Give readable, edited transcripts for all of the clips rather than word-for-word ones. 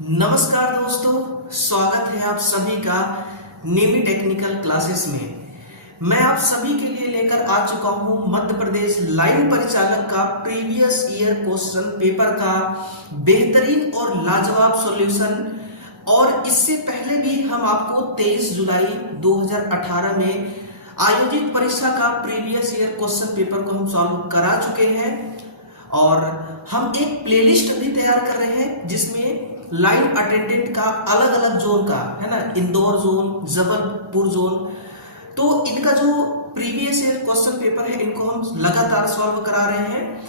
नमस्कार दोस्तों, स्वागत है आप सभी का नेमी टेक्निकल क्लासेस में। मैं आप सभी के लिए लेकर आ चुका हूं मध्य प्रदेश लाइन परिचालक का प्रीवियस ईयर क्वेश्चन पेपर का बेहतरीन और लाजवाब सॉल्यूशन। और इससे पहले भी हम आपको 23 जुलाई 2018 में आयोजित परीक्षा का प्रीवियस ईयर क्वेश्चन पेपर को हम सॉल्व करा चुके हैं। और हम एक प्लेलिस्ट भी तैयार कर रहे हैं जिसमें लाइन अटेंडेंट का अलग अलग जोन का है ना, इंदौर जोन, जबलपुर जोन, तो इनका जो प्रीवियस ईयर क्वेश्चन पेपर है इनको हम लगातार सॉल्व करा रहे हैं।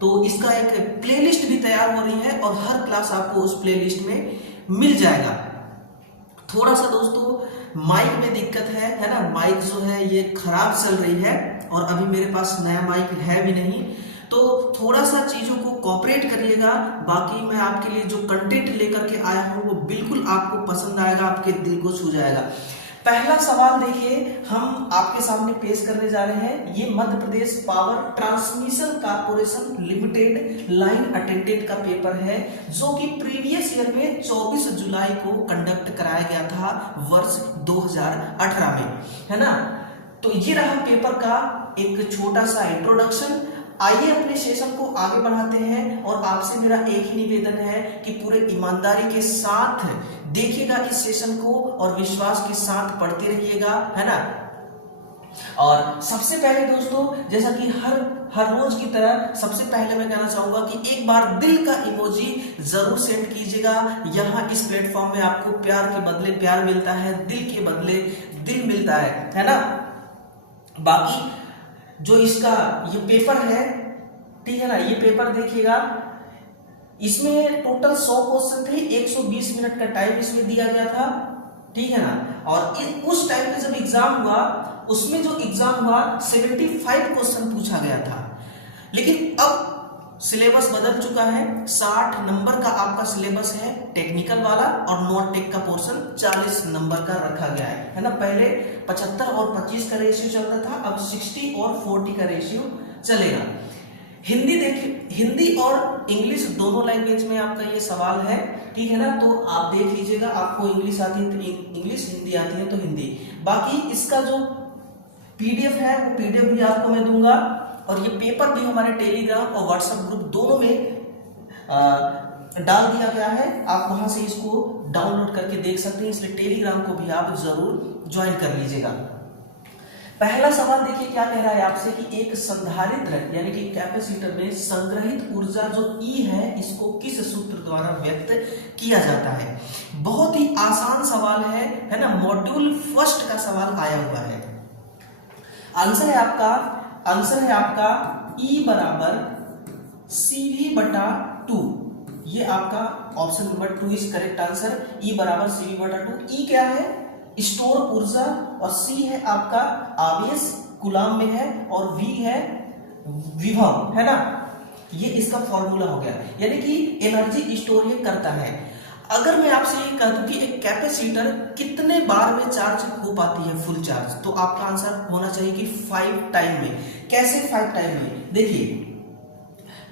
तो इसका एक प्लेलिस्ट भी तैयार हो रही है और हर क्लास आपको उस प्लेलिस्ट में मिल जाएगा। थोड़ा सा दोस्तों माइक में दिक्कत है ना, माइक जो है ये खराब चल रही है और अभी मेरे पास नया माइक है भी नहीं, तो थोड़ा सा चीजों को कोऑपरेट करिएगा। बाकी मैं आपके लिए जो कंटेंट लेकर के आया हूं वो बिल्कुल आपको पसंद आएगा, आपके दिल को छू जाएगा। पहला सवाल देखिए, हम आपके सामने पेश करने जा रहे हैं। ये Madhya Pradesh power transmission corporation limited line attendant का पेपर है जो कि प्रीवियस ईयर में 24 जुलाई को कंडक्ट कराया गया था वर्ष 2018 में, है ना। तो ये रहा पेपर का एक छोटा सा इंट्रोडक्शन। आइए अपने सेशन को आगे बढ़ाते हैं और आपसे मेरा एक ही निवेदन है कि पूरे ईमानदारी के साथ देखिएगा इस सेशन को और विश्वास के साथ पढ़ते रहिएगा, है ना। और सबसे पहले दोस्तों, जैसा कि हर रोज की तरह सबसे पहले मैं कहना चाहूंगा कि एक बार दिल का इमोजी जरूर सेंड कीजिएगा। यहाँ इस प्लेटफॉर्म में आपको प्यार के बदले प्यार मिलता है, दिल के बदले दिल मिलता है ना। बाकी जो इसका ये पेपर है, ठीक है ना, ये पेपर देखिएगा, इसमें टोटल 100 क्वेश्चन थे, 120 मिनट का टाइम इसमें दिया गया था, ठीक है ना। और उस टाइम पे जब एग्जाम हुआ, उसमें जो एग्जाम हुआ 75 क्वेश्चन पूछा गया था। लेकिन अब सिलेबस बदल चुका है, 60 नंबर का आपका सिलेबस है टेक्निकल वाला और नॉन टेक का पोर्शन 40 नंबर का रखा गया है ना। पहले 75 और 25 का रेशियो चलता था, अब 60 और 40 का रेशियो चलेगा। हिंदी देखिए, हिंदी और इंग्लिश दोनों लैंग्वेज में आपका ये सवाल है, ठीक है ना। तो आप देख लीजिएगा, आपको इंग्लिश आती है तो इंग्लिश, हिंदी आती है तो हिंदी। बाकी इसका जो पीडीएफ है वो पीडीएफ भी आपको मैं दूंगा और ये पेपर भी हमारे टेलीग्राम और व्हाट्सएप ग्रुप दोनों में डाल दिया गया है। आप वहां से इसको डाउनलोड करके देख सकते हैं, इसलिए टेलीग्राम को भी आप जरूर ज्वाइन कर लीजिएगा। पहला सवाल देखिए क्या कह रहा है आपसे कि एक संधारित्र यानी कि कैपेसिटर में संग्रहित ऊर्जा जो ई है इसको किस सूत्र द्वारा व्यक्त किया जाता है। बहुत ही आसान सवाल है ना। मॉड्यूल फर्स्ट का सवाल आया हुआ है। आंसर है आपका E बराबर CV बटा 2। ये आपका option number 2 is correct answer. E बराबर CV बटा 2। E क्या है? स्टोर ऊर्जा, और C है आपका आवेश, कूलाम में है, और V है विभव, है ना। ये इसका फॉर्मूला हो गया, यानी कि एनर्जी स्टोर ये करता है। अगर मैं आपसे ये कह दूं कि एक कैपेसिटर कितने बार में चार्ज हो पाती है फुल चार्ज, तो आपका आंसर होना चाहिए कि 5 टाइम में। कैसे 5 टाइम में? देखिए,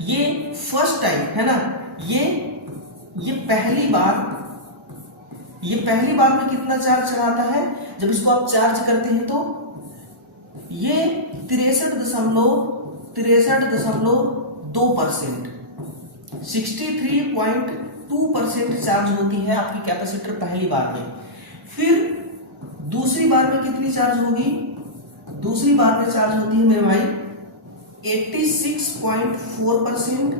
ये फर्स्ट टाइम है ना, ये पहली बार में कितना चार्ज चढ़ाता है? जब इसको आप चार्ज करते हैं तो ये 63.2%, 63.2% चार्ज होती है आपकी कैपेसिटर पहली बार में। फिर दूसरी बार में कितनी चार्ज होगी? दूसरी बार में चार्ज होती है मेरे भाई 86.4%।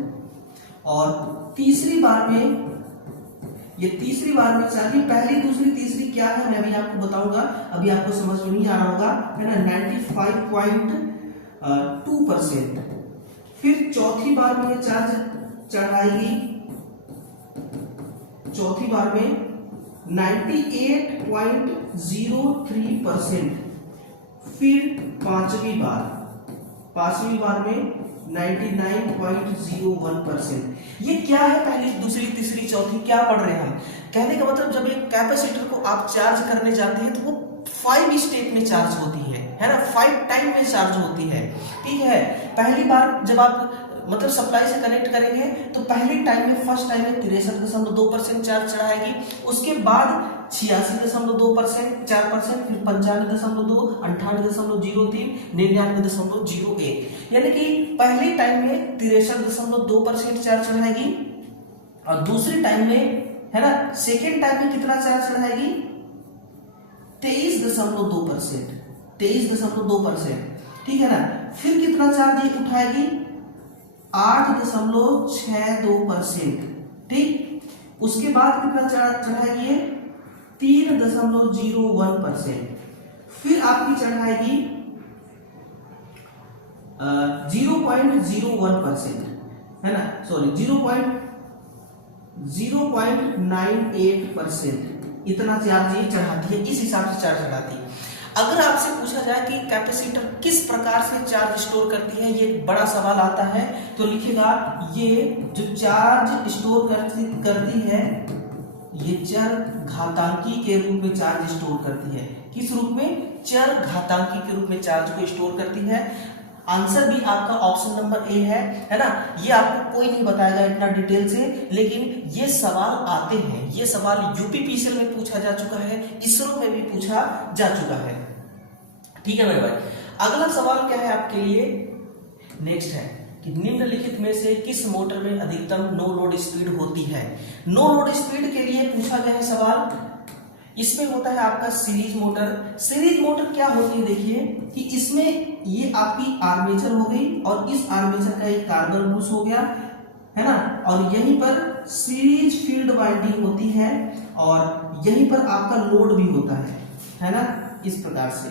और तीसरी बार में चार्ज, पहली, दूसरी, तीसरी क्या है मैं अभी आपको बताऊंगा, अभी आपको समझ में नहीं आ रहा होगा, है ना। 95.2%। फिर चौथी बार में चार्ज चढ़ाएगी, चौथी बार में 98.03%। फिर पांचवी बार में 99.01%। ये क्या है? पहली, दूसरी, तीसरी, चौथी क्या पढ़ रहे हैं हम? कहने का मतलब जब एक कैपेसिटर को आप चार्ज करने जाते हैं तो वो 5 स्टेप में चार्ज होती है ना, 5 टाइम में चार्ज होती है, ठीक है। पहली बार जब आप मतलब सप्लाई से कनेक्ट करेंगे तो पहले टाइम में फर्स्ट टाइम में 63.2% चार्ज चढ़ाएगी, उसके बाद 86.2%, 4%, फिर 95.2, 98.03, 99.01, यानी कि पहले टाइम में 63.2% चार्ज चढ़ाएगी और दूसरे टाइम में, है ना, सेकेंड टाइम में कितना चार्ज चढ़ाएगी 23.2%, 23.2%, ठीक है ना। फिर कितना चार्ज उठाएगी 8.62%, ठीक। उसके बाद कितना चार्ज चढ़ाएगी 3.01%, फिर आपकी चढ़ाएगी 0.01%, है ना, सॉरी 0.98%, इतना चार्ज ये चढ़ाती है, इस हिसाब से चार्ज चढ़ाती है। अगर आपसे पूछा जाए कि कैपेसिटर किस प्रकार से चार्ज स्टोर करती है, ये बड़ा सवाल आता है, तो लिखेगा ये जो चार्ज स्टोर करती है ये चर घातांकी के रूप में चार्ज स्टोर करती है। किस रूप में? चर घातांकी के रूप में चार्ज को स्टोर करती है। आंसर भी आपका ऑप्शन नंबर ए है ना। ये आपको कोई नहीं बताएगा इतना डिटेल से, लेकिन ये सवाल आते हैं, ये सवाल यूपीपीसीएल में पूछा जा चुका है, इसरो में भी पूछा जा चुका है, ठीक है मेरे भाई। अगला सवाल क्या है आपके लिए, नेक्स्ट है कि निम्नलिखित में से किस मोटर में अधिकतम नो लोड स्पीड होती है। नो लोड स्पीड के लिए पूछा गया है सवाल, इसमें होता है आपका सीरीज मोटर। सीरीज मोटर क्या होती है, देखिए कि इसमें ये आपकी आर्मेचर हो गई और इस आर्मेचर का एक कार्बन ब्रूस हो गया, है ना, और यहीं पर सीरीज फील्ड वाइंडिंग होती है और यहीं पर आपका लोड भी होता है ना, इस प्रकार से,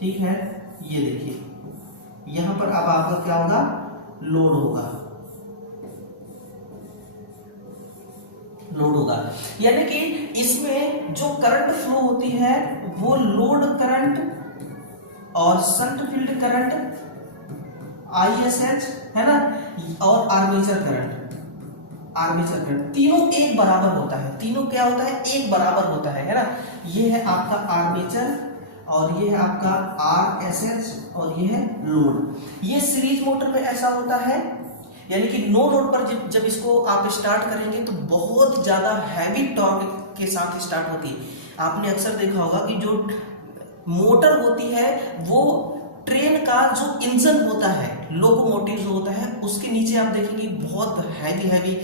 ठीक है। ये देखिए यहां पर अब आपका क्या होगा, लोड होगा, लोड होगा, यानी कि इसमें जो करंट फ्लो होती है वो लोड करंट और शंट फील्ड करंट ISH, है ना, और आर्मेचर करंट तीनों एक बराबर होता है। तीनों क्या होता है, एक बराबर होता है ना। ये है आपका आर्मेचर और ये है आपका RSH और ये है लोड। ये सीरीज मोटर में ऐसा होता है, यानी कि नो लोड पर जब इसको आप स्टार्ट करेंगे तो बहुत ज्यादा हैवी टॉर्क के साथ स्टार्ट होती है। आपने अक्सर देखा होगा कि जो मोटर होती है वो ट्रेन का जो इंजन होता है, लोकोमोटिव जो होता है, उसके नीचे आप देखेंगे बहुत हैवी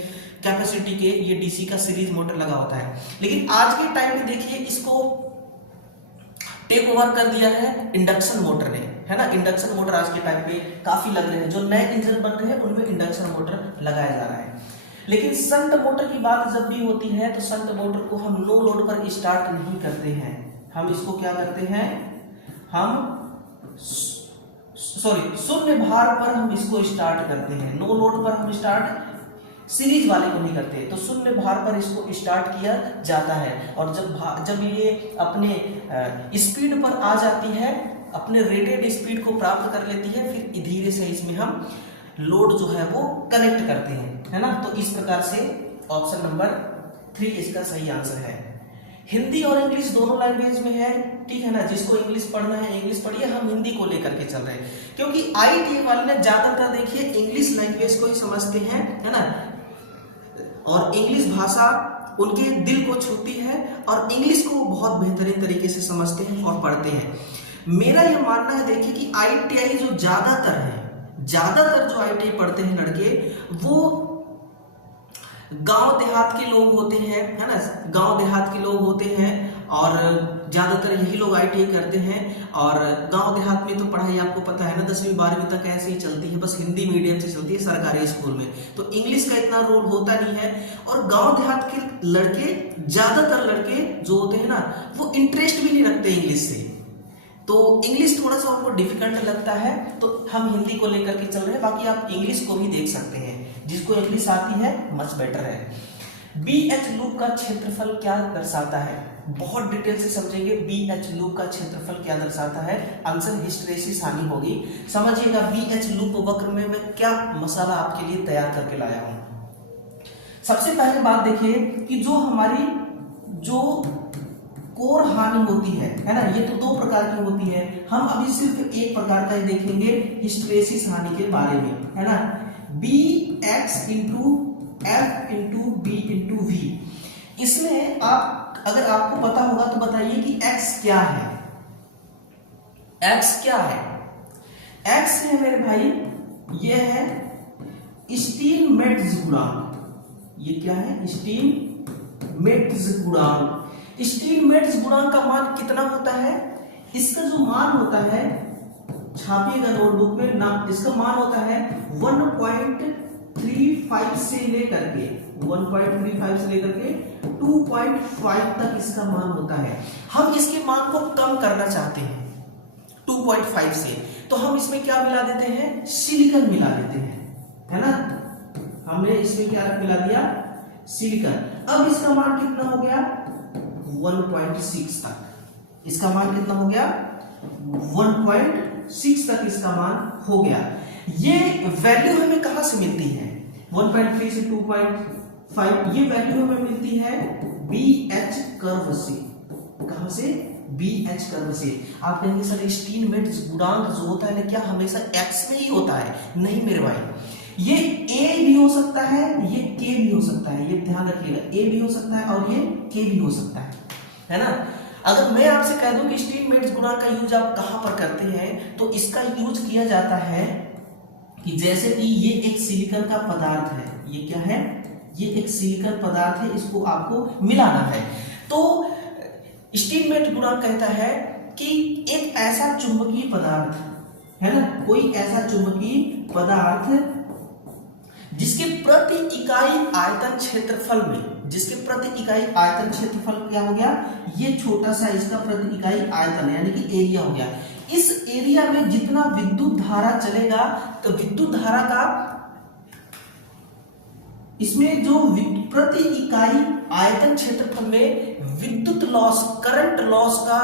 कैपेसिटी के ये डीसी का सीरीज मोटर लगा होता है। लेकिन आज के टाइम में देखिए इसको टेक ओवर कर दिया है इंडक्शन मोटर ने, है ना। इंडक्शन मोटर आज के टाइम पे काफी लग रहे हैं, जो नए इंजन बन रहे हैं उनमें इंडक्शन मोटर लगाया जा रहा है। लेकिन शंट मोटर की बात जब भी होती है तो शंट मोटर को हम नो लोड पर स्टार्ट नहीं करते हैं, हम इसको क्या करते हैं, हम शून्य भार पर हम इसको स्टार्ट करते हैं। नो लोड पर हम स्टार्ट सीरीज वाले को नहीं करते, तो शून्य भार पर इसको स्टार्ट किया जाता है और जब ये अपने स्पीड पर आ जाती है, अपने रेटेड स्पीड को प्राप्त कर लेती है, फिर धीरे से इसमें हम लोड जो है वो कनेक्ट करते हैं, है ना। तो इस प्रकार से ऑप्शन नंबर 3 इसका सही आंसर है। हिंदी और इंग्लिश दोनों लैंग्वेज में है, ठीक है ना। जिसको इंग्लिश पढ़ना है इंग्लिश पढ़िए, हम हिंदी को लेकर के चल रहे हैं क्योंकि IIT वाले ने ज्यादातर देखिए इंग्लिश लैंग्वेज को ही समझते हैं, है ना, और इंग्लिश भाषा उनके दिल को छूती है और इंग्लिश को बहुत बेहतरीन तरीके से समझते हैं और पढ़ते हैं। मेरा ये मानना है देखिए कि IIT जो ज्यादातर जो IIT पढ़ते हैं लड़के, वो गांव देहात के लोग होते हैं, है ना, गांव देहात के लोग होते हैं और ज्यादातर यही लोग IIT करते हैं। और गांव देहात में तो पढ़ाई आपको पता है ना, 10वीं 12वीं तक ऐसे ही चलती है, बस हिंदी मीडियम से चलती है सरकारी स्कूल में, तो इंग्लिश का इतना रोल होता नहीं है। और गांव देहात के लड़के, ज्यादातर लड़के जो होते हैं ना, वो इंटरेस्ट भी नहीं रखते इंग्लिश से, तो इंग्लिश थोड़ा सा उनको डिफिकल्ट लगता है, तो हम हिंदी को लेकर के चल रहे हैं। बाकी आप इंग्लिश को भी देख सकते हैं, जिसको इंग्लिश आती है मच बेटर है। BH लूप का क्षेत्रफल क्या दर्शाता है, बहुत डिटेल से समझेंगे। BH लूप का क्षेत्रफल क्या दर्शाता है, आंसर हिस्टैरिसीस हानि होगी, समझिएगा। BH लूप वक्र में मैं क्या मसाला आपके लिए तैयार करके लाया हूं। सबसे पहले बात देखिए कि जो हमारी जो कोर हानि होती है ना, ये तो दो प्रकार की होती है। हम अभी सिर्फ एक प्रकार का ही देखेंगे, हिस्ट्रेसिस हानि के बारे में, है ना। B x into F into B into V. इसमें आप अगर आपको पता होगा तो बताइए कि एक्स क्या है। एक्स क्या है? एक्स है मेरे भाई, ये है स्टीलमेट्ज गुणांक। ये क्या है? स्टीलमेट्ज गुणांक। स्टीलमेट्ज गुणांक का मान कितना होता है? इसका जो मान होता है, छापिएगा नोटबुक में ना, इसका मान होता है 1.35 से लेकर के 2.5 तक इसका मान होता है। हम इसके मान को कम करना चाहते हैं 2.5 से, तो हम इसमें क्या मिला देते हैं? सिलिकॉन मिला देते हैं, है ना। हमने इसमें क्या मिला दिया? सिलिकॉन। अब इसका मान कितना हो गया? 1.6 तक। इसका मान कितना हो गया? 1.6 तक इसका मान हो गया। ये वैल्यू हमें कहां से मिलती है? 1.3 से 2.5 ये वैल्यू हमें मिलती है BH कर्व से। कहां से? BH कर्व से। आप कहेंगे सर स्टीलमेट्ज गुणांक जो होता है ना, क्या हमेशा x में ही होता है? नहीं मेरे भाई, ये A भी हो सकता है, ये K भी हो सकता है। ये ध्यान रखिएगा, A भी हो सकता है और ये K भी हो सकता है ना। अगर मैं आपसे कह दूं कि स्टीलमेट्ज गुणांक का यूज आप कहां पर करते हैं, तो इसका यूज किया जाता है कि जैसे कि ये एक सिलिकॉन का पदार्थ है। ये क्या है? ये एक सिलिकॉन पदार्थ है, इसको आपको मिलाना है। तो स्टीलमेट्ज गुणांक कहता है कि एक ऐसा चुंबकीय पदार्थ है ना, कोई ऐसा चुंबकीय पदार्थ जिसके प्रति इकाई आयतन क्षेत्रफल में, जिसके प्रति इकाई आयतन क्षेत्रफल क्या हो गया? ये छोटा सा इसका प्रति इकाई आयतन यानी कि एरिया हो गया। इस एरिया में जितना विद्युत धारा चलेगा, तो विद्युत धारा का इसमें जो प्रति इकाई आयतन क्षेत्रफल में विद्युत लॉस, करंट लॉस का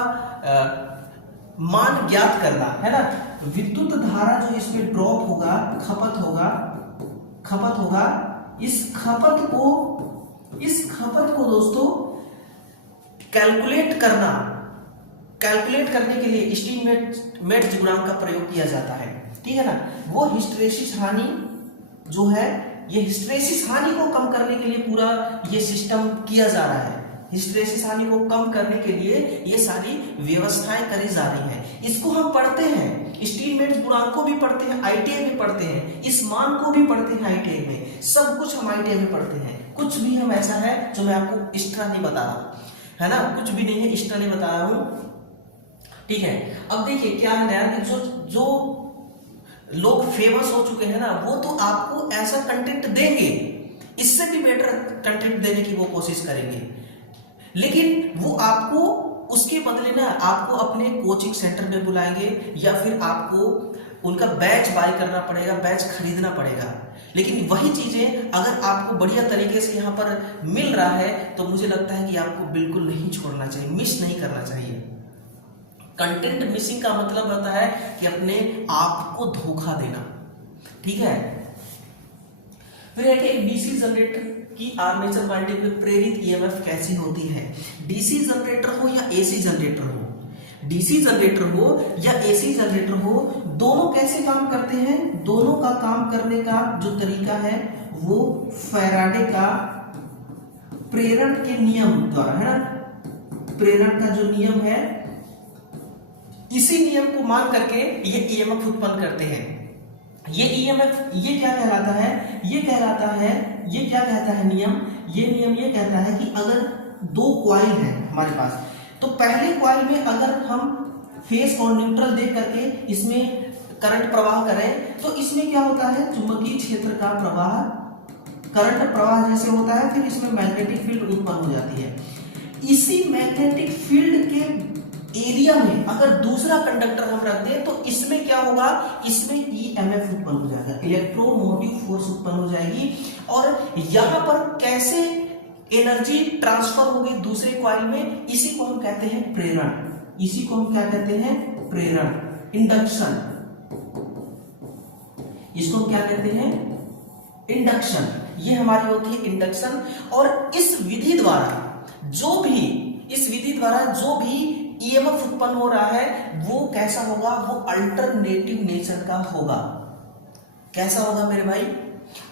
मान ज्ञात करना, है ना। विद्युत धारा जो इसमें ड्रॉप होगा, खपत होगा, इस खपत को दोस्तों कैलकुलेट करने के लिए स्टीलमेट्ज गुणांक का प्रयोग किया जाता है, ठीक है ना। वो हिस्ट्रेसिस हानि जो है, ये हिस्ट्रेसिस हानि को कम करने के लिए पूरा ये सिस्टम किया जा रहा है। हिस्ट्रेसिस हानि को कम करने के लिए ये सारी व्यवस्थाएं करी जा रही हैं। इसको हम पढ़ते हैं, स्टीलमेट्ज गुणांक को भी पढ़ते हैं, IITI में पढ़ते हैं, इस मान को भी पढ़ते हैं IITI में, सब कुछ हम IITI में पढ़ते हैं। कुछ भी हम ऐसा है जो मैं आपको एक्स्ट्रा नहीं बता रहा, है ना, कुछ भी नहीं है, एक्स्ट्रा नहीं बता रहा हूं, ठीक है। अब देखिए क्या है यार, जो लोग फेमस हो चुके हैं ना, वो तो आपको ऐसा कंटेंट देंगे, इससे भी बेटर कंटेंट देने की वो कोशिश करेंगे, लेकिन वो आपको उसके बदले ना आपको अपने कोचिंग सेंटर में बुलाएंगे या फिर आपको उनका बैच बाय करना पड़ेगा, बैच खरीदना पड़ेगा। लेकिन वही चीजें अगर आपको बढ़िया तरीके से यहाँ पर मिल रहा है, तो मुझे लगता है कि आपको बिल्कुल नहीं छोड़ना चाहिए, मिस नहीं करना चाहिए। कंटेंट मिसिंग का मतलब होता है कि अपने आप को धोखा देना, ठीक है। फिर है कि डीसी जनरेटर की आर्मेचर वाइंडिंग में प्रेरित ईएमएफ कैसी होती है। डीसी जनरेटर हो या एसी जनरेटर हो, डीसी जनरेटर हो या एसी जनरेटर हो, दोनों कैसे काम करते हैं? दोनों का काम करने का जो तरीका है वो फैराडे का प्रेरण के नियम द्वारा, है ना। प्रेरण का जो नियम है, इसी नियम को मान करके ये ईएमएफ उत्पन्न करते हैं। ये ईएमएफ ये क्या कहलाता है? ये क्या कहता है नियम? ये नियम ये कहता है कि अगर दो कॉइल है हमारे पास, तो पहले कॉइल में अगर हम फेस और न्यूट्रल देख करके इसमें करंट प्रवाह करें, तो इसमें क्या होता है? चुंबकीय क्षेत्र का प्रवाह, करंट प्रवाह जैसे होता है, फिर इसमें मैग्नेटिक फील्ड उत्पन्न हो जाती है। इसी मैग्नेटिक फील्ड के एरिया में अगर दूसरा कंडक्टर हम रख दें, तो इसमें क्या होगा? इसमें ईएमएफ उत्पन्न हो जाएगा, इलेक्ट्रोमोटिव फोर्स उत्पन्न हो जाएगी। और यहां पर कैसे एनर्जी ट्रांसफर होगी दूसरे कॉइल में, इसी को हम कहते हैं प्रेरण। इसी को हम क्या कहते हैं? प्रेरण, इंडक्शन। इसको हम क्या कहते हैं? इंडक्शन। ये हमारी होती है इंडक्शन। और इस विधि द्वारा जो भी इस विधि द्वारा जो भी ईएमएफ उत्पन्न हो रहा है वो कैसा होगा, वो अल्टरनेटिव नेचर का होगा। कैसा होगा मेरे भाई,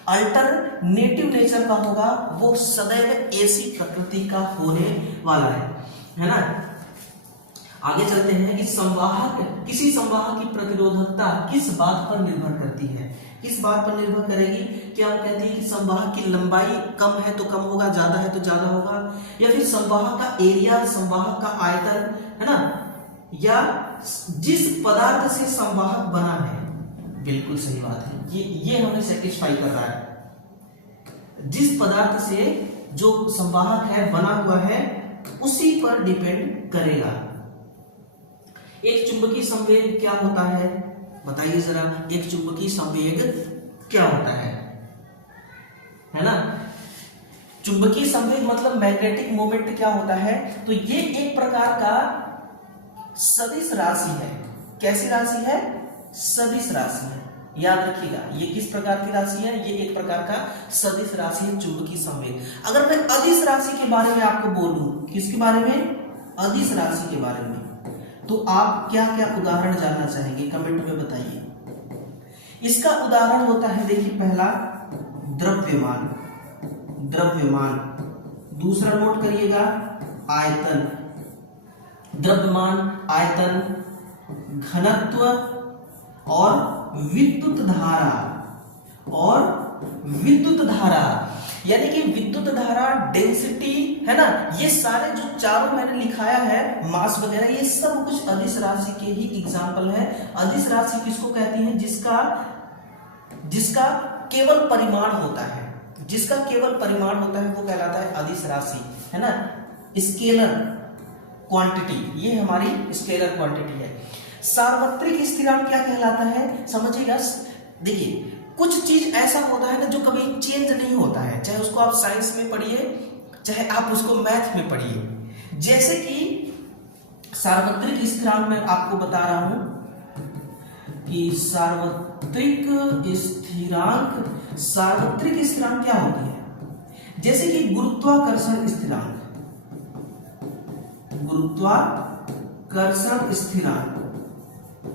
अल्टरनेटिव नेचर का होगा, वो सदैव ऐसी प्रकृति का होने वाला है ना। आगे चलते हैं कि संवाहक, किसी संवाहक की प्रतिरोधकता किस बात पर निर्भर करती है, किस बात पर निर्भर करेगी। क्या हम कहते हैं कि संवाहक की लंबाई कम है तो कम होगा, ज्यादा है तो ज्यादा होगा, या फिर संवाहक का एरिया, संवाहक का आयतन, है ना, या जिस पदार्थ से संवाहक बना है। बिल्कुल सही बात है, ये हमें सेटिस्फाई कर रहा है। जिस पदार्थ से जो संवाहक है बना हुआ है उसी पर डिपेंड करेगा। एक चुंबकीय संवेग क्या होता है, बताइए जरा, एक चुंबकीय संवेग क्या होता है ना। चुंबकीय संवेग मतलब मैग्नेटिक मोमेंट क्या होता है, तो ये एक प्रकार का सदिश राशि है। कैसी राशि है, सदिश राशि है, याद रखिएगा। ये किस प्रकार की राशि है, ये एक प्रकार का सदिश राशि है चुंबकीय संवेग। अगर मैं अदिश राशि के बारे में आपको बोलूं, किसके बारे में, अदिश राशि के बारे में, तो आप क्या क्या उदाहरण जानना चाहेंगे कमेंट में बताइए। इसका उदाहरण होता है, देखिए, पहला द्रव्यमान, द्रव्यमान, दूसरा नोट करिएगा आयतन, द्रव्यमान, आयतन, घनत्व और विद्युत धारा, और विद्युत धारा यानी कि विद्युत धारा, डेंसिटी, है ना, ये सारे जो चारों मैंने लिखाया है, मास वगैरह, ये सब कुछ अदिश राशि के ही एग्जाम्पल है। अदिश राशि किसको कहती है, जिसका केवल परिमाण होता है, जिसका केवल परिमाण होता है वो कहलाता है अदिश राशि, है ना। स्केलर क्वांटिटी, ये हमारी स्केलर क्वांटिटी है। सार्वत्रिक स्थिरांक क्या कहलाता है, समझिएगा। देखिए, कुछ चीज ऐसा होता है ना जो कभी चेंज नहीं होता है, चाहे उसको आप साइंस में पढ़िए, चाहे आप उसको मैथ में पढ़िए। जैसे कि सार्वत्रिक स्थिरांक में आपको बता रहा हूं कि सार्वत्रिक स्थिरांक क्या होती है, जैसे कि गुरुत्वाकर्षण स्थिरांक, गुरुत्वाकर्षण स्थिरांक,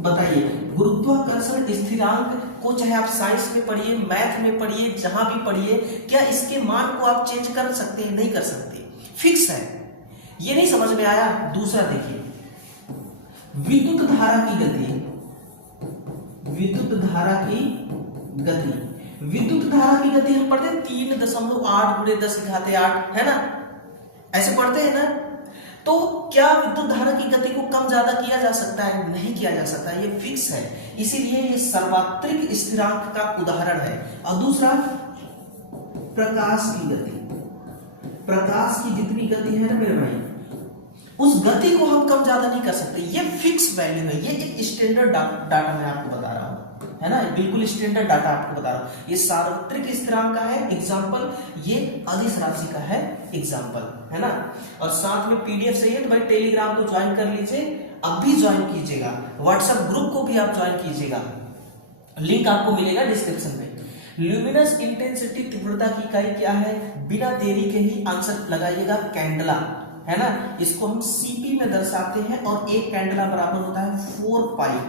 बताइए, गुरुत्वाकर्षण स्थिरांक को चाहे आप साइंस में पढ़िए, मैथ में पढ़िए, जहां भी पढ़िए, क्या इसके मान को आप चेंज कर सकते हैं, नहीं कर सकते, फिक्स है। ये नहीं समझ में आया। दूसरा देखिए, विद्युत धारा की गति, विद्युत धारा की गति, विद्युत धारा की गति हम पढ़ते हैं 3.8 × 10⁸, है ना, ऐसे पढ़ते हैं ना। तो क्या विद्युत धारा की गति को कम ज्यादा किया जा सकता है, नहीं किया जा सकता, ये फिक्स है। इसीलिए ये सार्वत्रिक स्थिरांक का उदाहरण है। और दूसरा, प्रकाश की गति, प्रकाश की जितनी गति है ना मेरे भाई, उस गति को हम कम ज्यादा नहीं कर सकते, ये फिक्स वैल्यू है। ये एक स्टैंडर्ड डाटा मैं आपको बता रहा हूं, है ना, बिल्कुल स्टैंडर्ड डाटा आपको बता रहा हूं। ये सार्वत्रिक स्थिरांक का है एग्जांपल, ये अदिश राशि का है एग्जांपल, है ना। और साथ में पीडीएफ चाहिए तो भाई टेलीग्राम को ज्वाइन कर लीजिए, अब भी ज्वाइन कीजिएगा, व्हाट्सएप ग्रुप को भी आप ज्वाइन कीजिएगा, लिंक आपको मिलेगा डिस्क्रिप्शन में। ल्यूमिनस इंटेंसिटी, तीव्रता की इकाई क्या है, बिना देरी के ही आंसर लगाइएगा, कैंडला, है ना। इसको हम सीपी में दर्शाते हैं और एक कैंडला बराबर होता है 4 पाई।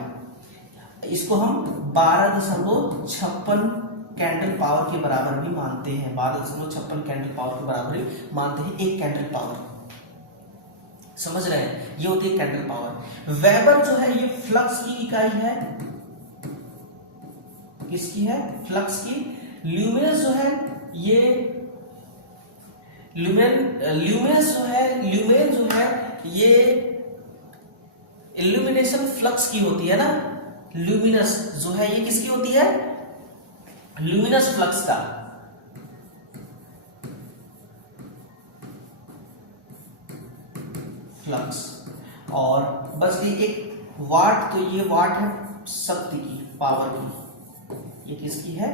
इसको हम 12.56 कैंडल पावर के बराबर भी मानते हैं, 12.56 कैंडल पावर के बराबर ही मानते हैं एक कैंडल पावर, समझ रहे हैं, ये होती है कैंडल पावर। वेबर जो है ये फ्लक्स की इकाई है, किसकी है, फ्लक्स की। ल्यूमिनस जो है ये ल्यूमेन जो है ये इल्यूमिनेशन फ्लक्स की होती है ना। ल्यूमिनस जो है ये किसकी होती है, ल्यूमिनस फ्लक्स का। फ्लक्स और बस ये एक वाट, तो ये वाट है शक्ति की, पावर की, ये किसकी है,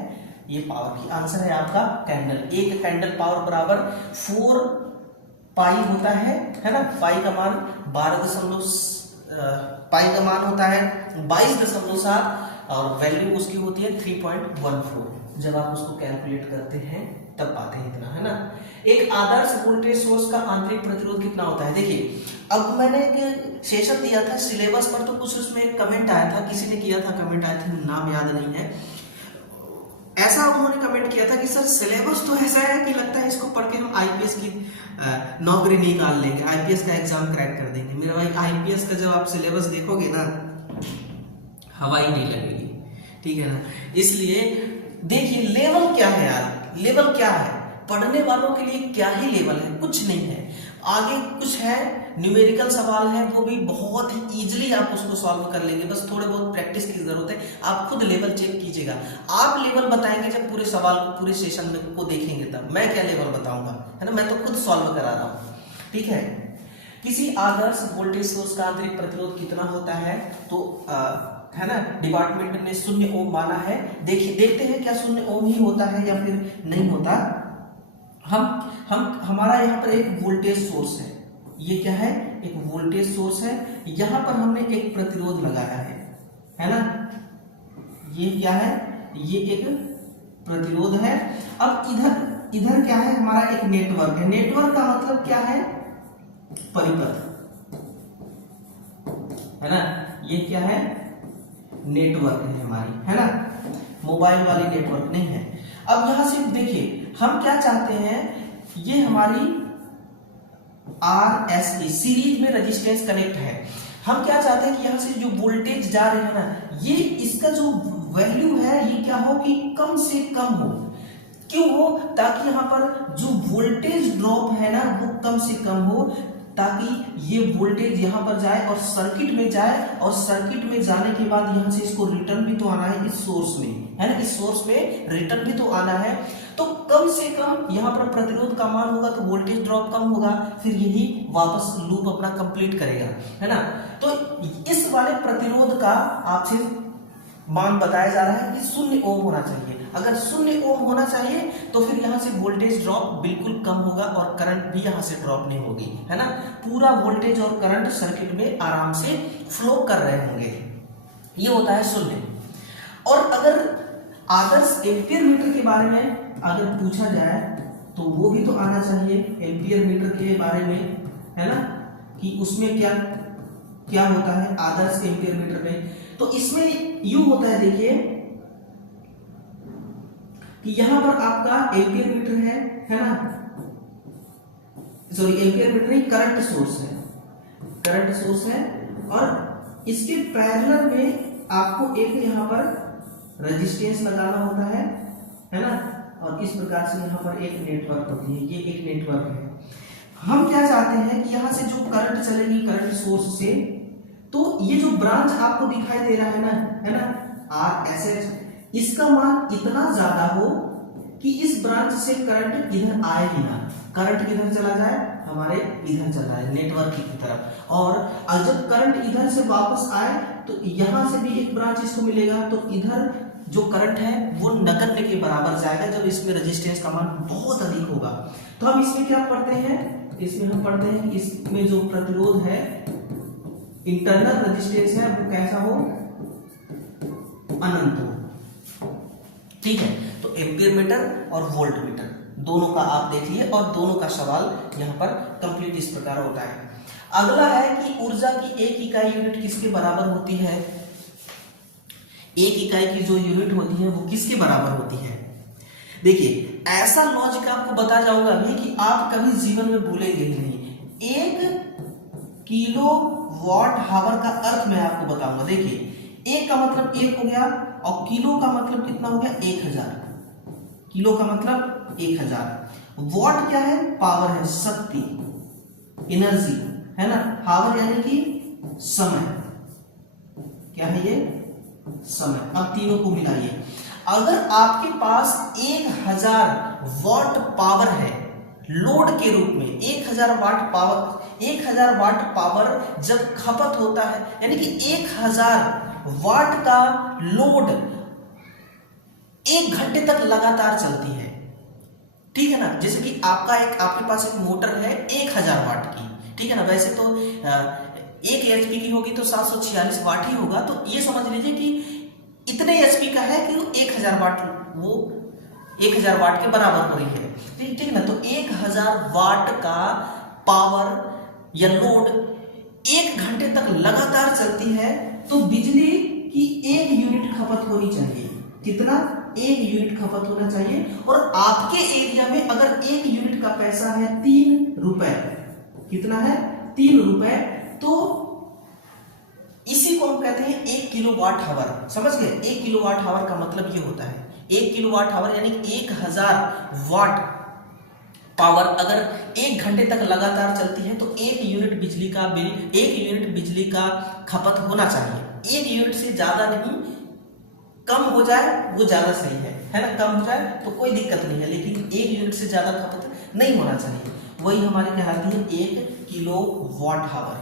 ये पावर की। आंसर है आपका कैंडल। एक कैंडल पावर बराबर 4 पाई होता है ना। पाई का मान 12 का मान होता है 22.7 और वैल्यू उसकी होती है 3.14 जब आप उसको कैलकुलेट करते हैं तब पाते हैं इतना, है ना। एक आदर्श वोल्टेज सोर्स का आंतरिक प्रतिरोध कितना होता है। देखिए अब मैंने एक सेशन दिया था सिलेबस पर, तो कुछ उसमें एक कमेंट आया था, किसी ने किया था कमेंट, आया था नाम याद नहीं है, ऐसा उन्होंने कमेंट किया था कि सर सिलेबस तो ऐसा है कि लगता है इसको पढ़ के हम आईपीएस की नौकरी निकाल लेंगे, आईपीएस का एग्जाम क्रैक कर देंगे। मेरे भाई आईपीएस का जब आप सिलेबस देखोगे ना, हवा ही नहीं लगेगी, ठीक है ना। इसलिए देखिए लेवल क्या है यार, लेवल क्या है, पढ़ने वालों के लिए क्या ही लेवल है, कुछ नहीं है। आगे कुछ है, न्यूमेरिकल सवाल है, वो भी बहुत ही इजीली आप उसको सॉल्व कर लेंगे, बस थोड़े बहुत प्रैक्टिस की जरूरत है। आप खुद लेवल चेक कीजिएगा, आप लेवल बताएंगे जब पूरे सवाल को पूरे सेशन में को देखेंगे, तब मैं क्या लेवल बताऊंगा, है ना। मैं तो खुद सॉल्व करा रहा हूं, ठीक है। किसी आदर्श वोल्टेज सोर्स का आंतरिक प्रतिरोध कितना होता है, तो है ना, डिपार्टमेंट ने 0 ओम माना है। देखिए देखते हैं क्या 0 ओम ही होता है या फिर नहीं होता। हम हमारा यहाँ पर एक वोल्टेज सोर्स है, ये क्या है, एक वोल्टेज सोर्स है, यहाँ पर हमने एक प्रतिरोध लगाया है ना। ये क्या है, ये एक प्रतिरोध है। अब इधर क्या है, हमारा एक नेटवर्क है। नेटवर्क का मतलब क्या है, परिपथ, है ना। ये क्या है, नेटवर्क है हमारी, है ना, मोबाइल वाली नेटवर्क नहीं है। अब यहां से देखिए हम क्या चाहते हैं, ये हमारी RSA सीरीज में रेजिस्टेंस कनेक्ट है। हम क्या चाहते हैं कि यहां से जो वोल्टेज जा रहे हैं ना, ये इसका जो वैल्यू है ये क्या हो कि कम से कम हो। क्यों हो, ताकि यहां पर जो वोल्टेज ड्रॉप है ना वो कम से कम हो, ताकि ये वोल्टेज यहां पर जाए और सर्किट में जाए, और सर्किट में जाने के बाद यहां से इसको रिटर्न भी तो आना है इस सोर्स में, है ना, इस सोर्स में रिटर्न भी तो आना है। तो कम से कम यहां पर प्रतिरोध का मान होगा तो वोल्टेज ड्रॉप कम होगा, फिर यही वापस लूप अपना कंप्लीट करेगा, है ना। तो इस वाले प्रतिरोध का आपसे मान बताया जा रहा है कि 0 ओम होना चाहिए। अगर 0 ओम होना चाहिए तो फिर यहां से वोल्टेज ड्रॉप बिल्कुल कम होगा और करंट भी यहां से ड्रॉप नहीं होगी, है ना। पूरा वोल्टेज और करंट सर्किट में आराम से फ्लो कर रहे होंगे, ये होता है 0। और अगर आदर्श एम्पियर मीटर के बारे में अगर पूछा जाए तो वो भी तो आना चाहिए, एम्पियर मीटर के बारे में, है ना, कि उसमें क्या क्या होता है आदर्श एम्पियर मीटर में। तो इसमें यूं होता है, देखिए कि यहां पर आपका एम्पियर मीटर है ना, सॉरी एम्पियर मीटर नहीं, करंट सोर्स है, करंट सोर्स है, और इसके पैरेलल में आपको एक यहां पर रेजिस्टेंस लगाना होता है ना। और इस प्रकार से यहां पर एक नेटवर्क होती है, ये एक नेटवर्क है। हम क्या चाहते हैं कि यहां से जो करंट चलेगी करंट सोर्स से, तो ये जो ब्रांच आपको दिखाई दे रहा है ना RSH, इसका मान इतना ज्यादा हो कि इस ब्रांच से करंट इधर आए ही ना, करंट किधर चला जाए, हमारे इधर चला जाए नेटवर्क की तरफ। और जब करंट इधर से वापस आए तो यहां से भी एक ब्रांच इसको मिलेगा, तो इधर जो करंट है वो नगण्य के बराबर जाएगा जब इसमें रेजिस्टेंस का मान बहुत अधिक होगा। तो हम इसमें क्या पढ़ते हैं, इसमें हम पढ़ते हैं कि इसमें जो प्रतिरोध है, इंटरनल रेजिस्टेंस है, वो कैसा हो, अनंत हो, ठीक है। तो एम्पियर मीटर और वोल्ट मीटर दोनों का आप देखिए, और दोनों का सवाल यहाँ पर कंप्लीट इस प्रकार होता है। अगला है कि ऊर्जा की एक इकाई यूनिट किसके बराबर होती है। एक इकाई की जो यूनिट होती है वो किसके बराबर होती है। देखिए ऐसा लॉजिक आपको बता जाऊंगा अभी कि आप कभी जीवन में भूलेंगे ही नहीं। 1 किलो वॉट हावर का अर्थ मैं आपको बताऊंगा। देखिए एक का मतलब 1 हो गया, और किलो का मतलब कितना हो गया, 1000। किलो का मतलब 1000। वॉट क्या है, पावर है, शक्ति, एनर्जी, है ना। हावर यानी कि समय, क्या है ये, समय। अब तीनों को मिलाइए, अगर आपके पास 1000 वॉट पावर है लोड के रूप में, 1000 वाट पावर, 1000 वाट पावर जब खपत होता है, यानी कि 1000 वाट का लोड 1 घंटे तक लगातार चलती है, ठीक है ना। जैसे कि आपके पास एक मोटर है 1000 वाट की, ठीक है ना। वैसे तो 1 HP की होगी तो 746 वाट ही होगा। तो ये समझ लीजिए कि इतने HP का है कि 1000 वाट वो 1000 वाट के बराबर हो रही है, ठीक है ना। तो 1000 वाट का पावर या लोड 1 घंटे तक लगातार चलती है तो बिजली की 1 यूनिट खपत होनी चाहिए। कितना? 1 यूनिट खपत होना चाहिए। और आपके एरिया में अगर 1 यूनिट का पैसा है 3 रुपए, कितना है? 3 रुपए, तो इसी को हम कहते हैं 1 किलोवाट आवर। समझ गए? 1 किलोवाट आवर का मतलब ये होता है 1 किलोवाट आवर यानी 1000 वाट पावर अगर 1 घंटे तक लगातार चलती है तो 1 यूनिट बिजली का बिल, 1 यूनिट बिजली का खपत होना चाहिए। 1 यूनिट से ज्यादा नहीं, कम हो जाए वो ज्यादा सही है ना। कम हो जाए तो कोई दिक्कत नहीं है, लेकिन 1 यूनिट से ज्यादा खपत नहीं होना चाहिए। वही हमारे कहलाती है 1 किलोवाट आवर।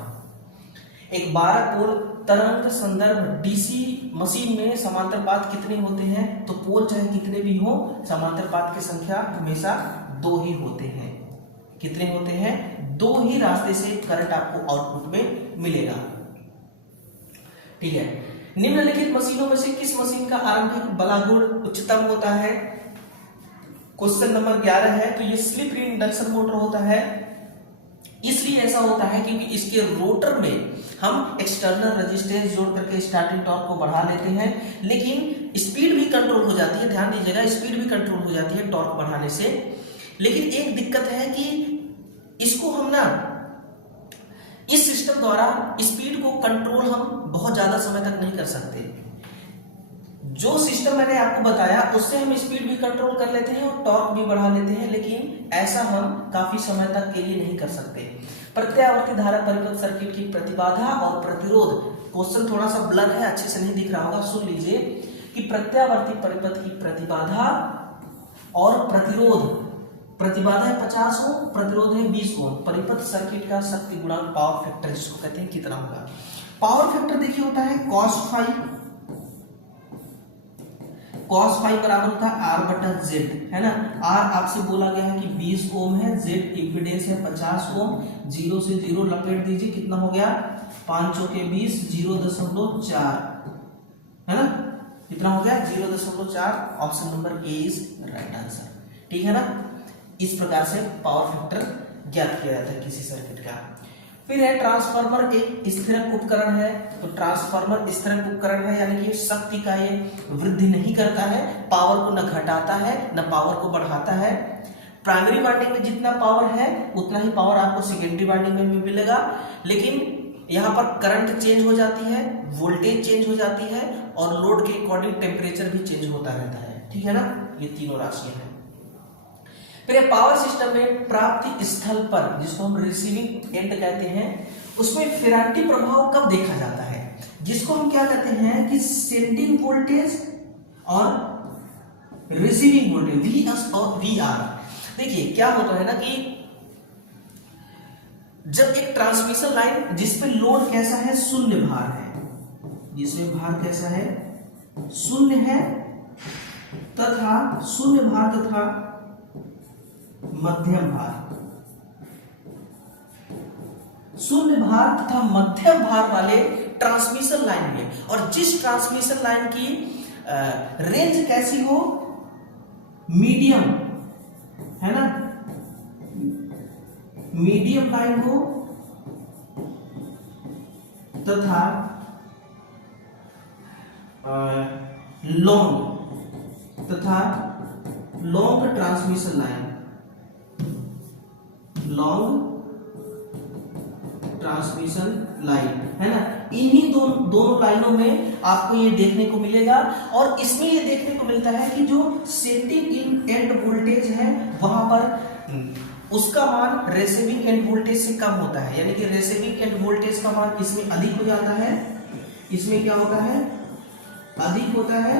एक 12 पोल तरंग संदर्भ डीसी मशीन में समांतर पाथ कितने होते हैं? तो पोल चाहे कितने भी हो, समांतर पाथ की संख्या हमेशा 2 ही होते हैं। कितने होते हैं? 2 ही रास्ते से करंट आपको आउटपुट में मिलेगा। ठीक है। निम्नलिखित मशीनों में से किस मशीन का आरंभिक बलागुण उच्चतम होता है? क्वेश्चन नंबर 11 है। तो ये स्लिप रिंग इंडक्शन मोटर होता है। इसलिए ऐसा होता है क्योंकि इसके रोटर में हम एक्सटर्नल रेजिस्टेंस जोड़ करके स्टार्टिंग टॉर्क को बढ़ा लेते हैं, लेकिन स्पीड भी कंट्रोल हो जाती है। ध्यान दीजिएगा, स्पीड भी कंट्रोल हो जाती है टॉर्क बढ़ाने से। लेकिन एक दिक्कत है कि इसको हम ना इस सिस्टम द्वारा स्पीड को कंट्रोल हम बहुत ज्यादा समय तक नहीं कर सकते। जो सिस्टम मैंने आपको बताया उससे हम स्पीड भी कंट्रोल कर लेते हैं और टॉर्क भी बढ़ा लेते हैं, लेकिन ऐसा हम काफी समय तक के लिए नहीं कर सकते। प्रत्यावर्ती धारा परिपथ सर्किट की प्रतिबाधा और प्रतिरोध, क्वेश्चन थोड़ा सा ब्लर है, अच्छे से नहीं दिख रहा होगा, सुन लीजिए कि प्रत्यावर्ती परिपथ की प्रतिबाधा और प्रतिरोध, प्रतिबाधा है 50 ओम, प्रतिरोध है 20 ओम। परिपथ सर्किट का शक्ति गुणांक पावर फैक्टर जिसको कहते हैं कितना होगा? पावर फैक्टर देखिए होता है cos फाई बराबर होता है R बटा Z, है ना। R आपसे बोला गया है कि 20 ओम है, Z इंपीडेंस है 50 ओम, 0 से 0 लपेट दीजिए, कितना हो गया? 5 चौके 20, 0.4, है ना। कितना हो गया? 0.4। Option number A is right answer. ठीक है ना। इस प्रकार से पावर फैक्टर ज्ञात किया जाता है किसी सर्किट का। फिर है ट्रांसफार्मर एक स्थिरक उपकरण है। तो ट्रांसफार्मर स्थिरक उपकरण है यानी कि शक्ति का ये वृद्धि नहीं करता है, पावर को न घटाता है न पावर को बढ़ाता है। प्राइमरी वाइंडिंग में जितना पावर है उतना ही पावर आपको सेकेंडरी वाइंडिंग में भी मिलेगा, लेकिन यहाँ पर करंट चेंज हो जाती है, वोल्टेज चेंज हो जाती है और लोड के अकॉर्डिंग टेम्परेचर भी चेंज होता रहता है। ठीक है ना। ये तीनों राशियां हैं। फिर पावर सिस्टम में प्राप्ति स्थल पर, जिसको हम रिसीविंग एंड कहते हैं, उसमें फेरांटी प्रभाव कब देखा जाता है? जिसको हम क्या कहते हैं कि सेंडिंग वोल्टेज और रिसीविंग वोल्टेज Vs और Vr। देखिए क्या होता है ना कि जब एक ट्रांसमिशन लाइन जिसपे लोड कैसा है? शून्य भार है, जिसमें भार कैसा है? शून्य है, तथा शून्य भार तथा मध्यम भार, शून्य भार तथा मध्यम भार वाले ट्रांसमिशन लाइन में, और जिस ट्रांसमिशन लाइन की रेंज कैसी हो? मीडियम, है ना, मीडियम लाइन हो तथा लॉन्ग तथा long transmission line, long transmission line, है ना। इन्हीं दोनों लाइनों में आपको ये देखने को मिलेगा। और इसमें ये देखने को मिलता है कि जो सेटिंग इन एंड वोल्टेज है वहां पर उसका मान रिसीविंग एंड वोल्टेज से कम होता है, यानी कि रिसीविंग एंड वोल्टेज का मान इसमें अधिक हो जाता है, इसमें क्या होता है? अधिक होता है,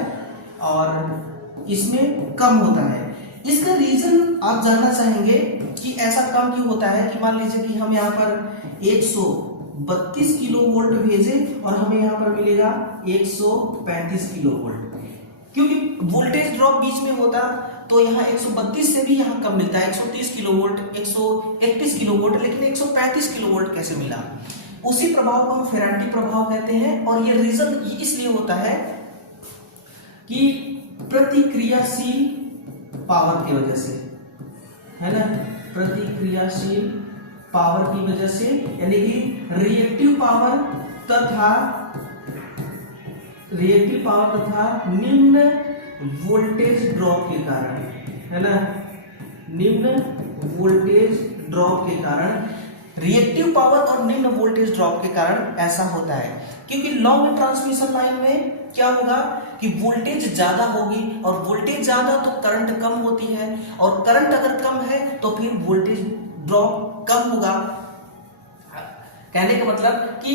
और इसमें कम होता है। इसका रीजन आप जानना चाहेंगे कि ऐसा कम क्यों होता है? कि मान लीजिए कि हम यहाँ पर 132 किलो वोल्ट भेजे और हमें यहाँ पर मिलेगा 135 किलो वोल्ट, क्योंकि वोल्टेज ड्रॉप बीच में होता तो यहाँ 132 से भी यहाँ कम मिलता है, 130 किलो वोल्ट, 131 किलो वोल्ट, लेकिन 135 किलो वोल्ट कैसे मिला? उसी प्रभाव को हम फेरांटी प्रभाव कहते हैं। और ये रीजन इसलिए होता है कि प्रतिक्रियाशील पावर की वजह से, है ना, प्रतिक्रियाशील पावर की वजह से, यानी कि रिएक्टिव पावर तथा निम्न वोल्टेज ड्रॉप के कारण, है ना, निम्न वोल्टेज ड्रॉप के कारण, रिएक्टिव पावर और निम्न वोल्टेज ड्रॉप के कारण ऐसा होता है। क्योंकि लॉन्ग ट्रांसमिशन लाइन में क्या होगा कि वोल्टेज ज्यादा होगी, और वोल्टेज ज्यादा तो करंट कम होती है, और करंट अगर कम है तो फिर वोल्टेज ड्रॉप कम होगा। कहने का मतलब कि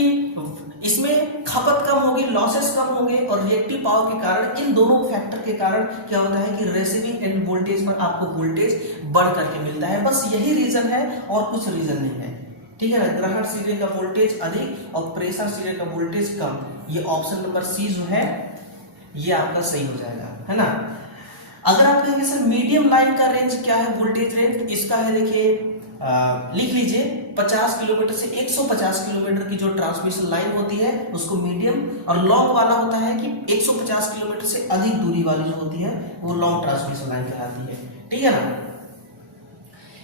इसमें खपत कम होगी, लॉसेस कम होंगे, और रिएक्टिव पावर के कारण, इन दोनों फैक्टर के कारण क्या होता है कि रिसीविंग एंड वोल्टेज पर आपको वोल्टेज बढ़ करके मिलता है। बस यही रीजन है और कुछ रीजन नहीं है, ठीक है ना। ग्रहण सिरे का वोल्टेज अधिक और प्रेशर सिरे का वोल्टेज कम, ये ऑप्शन नंबर सी जो है ये आपका सही हो जाएगा, है ना। अगर आप कहेंगे सर मीडियम लाइन का रेंज क्या है, वोल्टेज रेंज, इसका है देखिए, लिख लीजिए 50 किलोमीटर से 150 किलोमीटर की जो ट्रांसमिशन लाइन होती है उसको मीडियम, और लॉन्ग वाला होता है कि 150 किलोमीटर से अधिक दूरी वाली जो होती है वो लॉन्ग ट्रांसमिशन लाइन कहलाती है, ठीक है ना।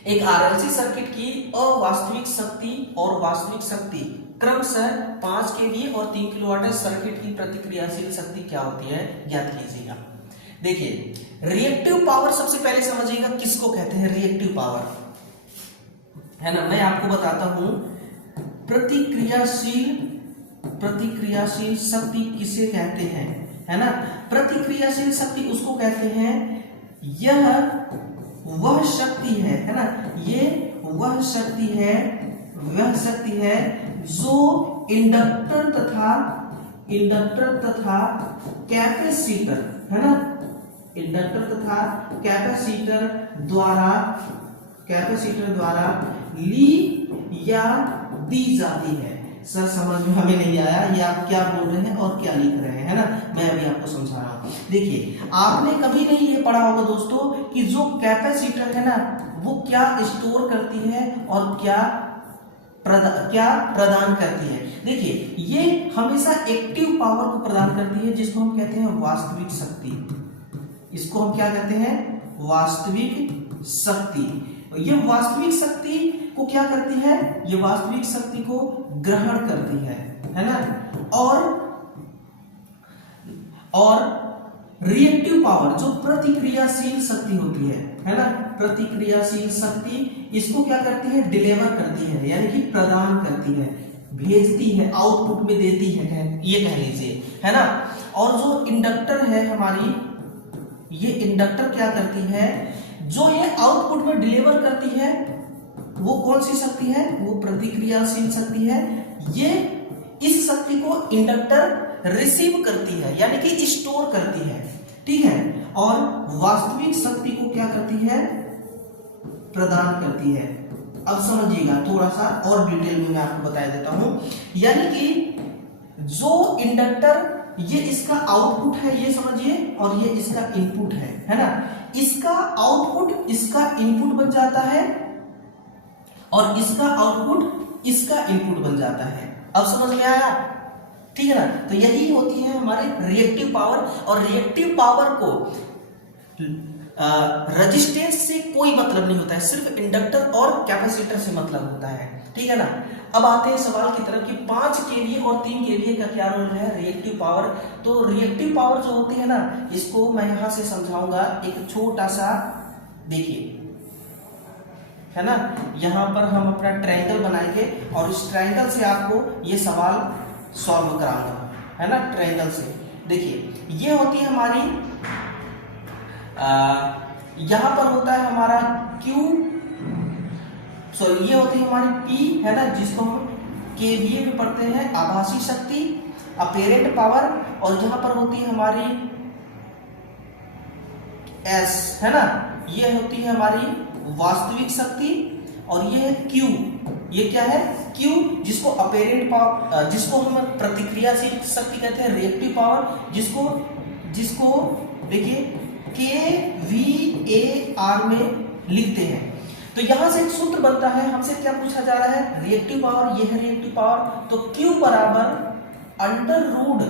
एक आरएलसी सर्किट की अवास्तविक शक्ति और वास्तविक शक्ति क्रमशः 5 केवी और 3 किलोवाट सर्किट की प्रतिक्रियाशील शक्ति क्या होती है ज्ञात कीजिएगा। देखिए रिएक्टिव पावर सबसे पहले समझिएगा किसको कहते हैं, रिएक्टिव पावर, है ना। मैं आपको बताता हूं प्रतिक्रियाशील शक्ति किसे कहते हैं, है ना। प्रतिक्रियाशील शक्ति उसको कहते हैं, यह वह शक्ति है ना, ये वह शक्ति है जो इंडक्टर तथा कैपेसिटर, है ना, इंडक्टर तथा कैपेसिटर द्वारा ली या दी जाती है। सर समझ में हमें नहीं आया, ये आप क्या बोल रहे हैं और क्या लिख रहे हैं, है ना, मैं अभी आपको समझा रहा हूं। देखिए आपने कभी नहीं ये पढ़ा होगा दोस्तों कि जो कैपेसिटर है ना वो क्या स्टोर करती है और क्या प्रदान करती है। देखिए ये हमेशा एक्टिव पावर को प्रदान करती है, जिसको हम कहते हैं वास्तविक शक्ति। इसको हम क्या कहते हैं, वास्तविक शक्ति। ये वास्तविक शक्ति को क्या करती है, ये वास्तविक शक्ति को ग्रहण करती है ना। और रिएक्टिव पावर जो प्रतिक्रियाशील शक्ति होती है ना, प्रतिक्रियाशील शक्ति इसको क्या करती है, डिलीवर करती है, यानी कि प्रदान करती है, भेजती है, आउटपुट में देती है, ये कह लीजिए, है ना। और जो इंडक्टर है हमारी, ये इंडक्टर क्या करती है, जो ये आउटपुट में डिलीवर करती है वो कौन सी शक्ति है, वो प्रतिक्रियाशील शक्ति है। ये इस शक्ति को इंडक्टर रिसीव करती है, यानी कि स्टोर करती है, ठीक है। और वास्तविक शक्ति को क्या करती है, प्रदान करती है। अब समझिएगा थोड़ा सा और डिटेल में मैं आपको बता देता हूं, यानी कि जो इंडक्टर, ये इसका आउटपुट है, ये समझिए, और ये इसका इनपुट है ना। इसका आउटपुट इसका इनपुट बन जाता है और इसका आउटपुट इसका इनपुट बन जाता है। अब समझ में आया, ठीक है ना। तो यही होती है हमारे रिएक्टिव पावर, और रिएक्टिव पावर को रेजिस्टेंस से कोई मतलब नहीं होता है, सिर्फ इंडक्टर और कैपेसिटर से मतलब होता है, ठीक है ना। अब आते हैं सवाल की तरफ कि 5 केवीए और 3 केवीए का क्या रोल है रिएक्टिव पावर। तो रिएक्टिव पावर जो होती है ना, इसको मैं यहां से समझाऊंगा, एक छोटा सा देखिए, है ना। यहां पर हम अपना ट्रायंगल बनाएंगे और इस ट्रायंगल से आपको ये सवाल सॉल्व कराऊंगा, है ना, ट्रायंगल से। देखिए ये होती है हमारी, यहां पर होता है हमारा Q, ये होती है हमारी P, है ना, जिसको हम केवीए में पढ़ते हैं, आभासी शक्ति, अपेरेंट पावर। और यहां पर होती है हमारी S, है ना, ये होती है हमारी वास्तविक शक्ति, और ये है Q, ये क्या है Q, जिसको अपेरेंट पावर, जिसको हम प्रतिक्रियाशील शक्ति कहते हैं, रिएक्टिव पावर, जिसको देखिए kVAR में लिखते हैं। तो यहां से एक सूत्र बनता है, हमसे क्या पूछा जा रहा है, रिएक्टिव पावर, ये है रिएक्टिव पावर। तो Q बराबर √P²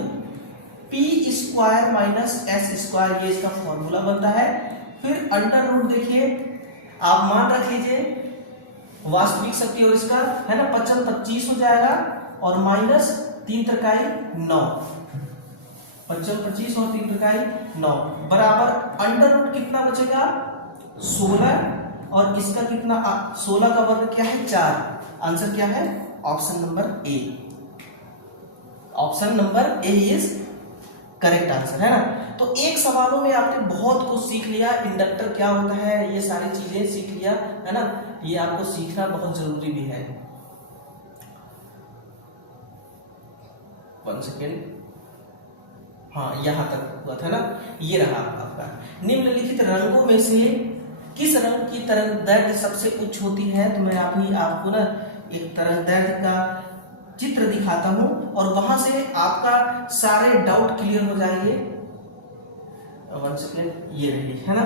- S², ये इसका फॉर्मूला बनता है। फिर अंडर रूट देखिए, आप मान रख लीजिए वास्तविक शक्ति और इसका है ना 55 हो जाएगा, और माइनस 3 त्रिकाई 9, 55 और 3 त्रिकाई 9 बराबर अंडर रूट कितना बचेगा 16, और इसका कितना 16 का वर्ग क्या है 4। आंसर क्या है option number A. Option number A is correct answer, है ना। तो एक सवालों में आपने बहुत कुछ सीख लिया, इंडक्टर क्या होता है ये सारी चीजें सीख लिया, है ना। ये आपको सीखना बहुत जरूरी भी है। 1 सेकेंड, हाँ यहां तक हुआ था ना। ये रहा आपका निम्नलिखित रंगों में से किस रंग की तरंगदैर्घ्य सबसे उच्च होती है। तो मैं आपको ना एक तरंगदैर्घ्य का चित्र दिखाता हूं, और वहां से आपका सारे डाउट क्लियर हो जाएंगे। 1 सेकेंड, ये रही, है ना।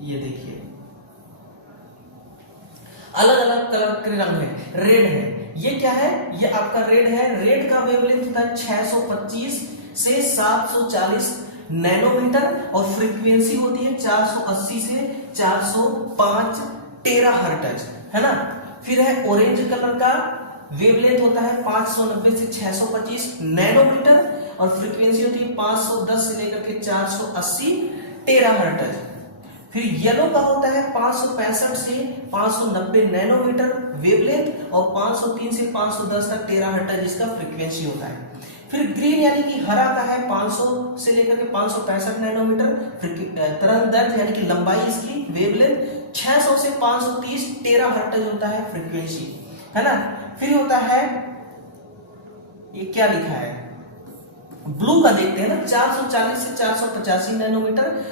ये देखिए अलग अलग कलर के रंग है। रेड है, ये क्या है, ये आपका रेड है। रेड का वेवलेंथ होता है 625 से 740 नैनोमीटर, और फ्रीक्वेंसी होती है 480 से 405 टेराहर्ट्ज, है ना। फिर है ऑरेंज कलर का, वेवलेंथ होता है 590 से 625 नैनोमीटर, और फ्रीक्वेंसी होती है 510 से लेकर के 480 टेराहर्ट्ज। फिर येलो का होता है 565 से 590 नैनोमीटर वेवलेंथ, और 503 से 510 तक टेराहर्ट्ज इसका फ्रीक्वेंसी होता है। फिर ग्रीन यानी कि हरा का है 500 से लेकर के 565 नैनोमीटर, तरंगदैर्घ्य यानी कि लंबाई इसकी वेवलेंथ 600 से 530 टेराहर्ट्ज होता है फ्रीक्वेंसी, है ना। फिर होता है ये क्या लिखा है, ब्लू का देखते हैं ना, 440 से 485 नैनोमीटर,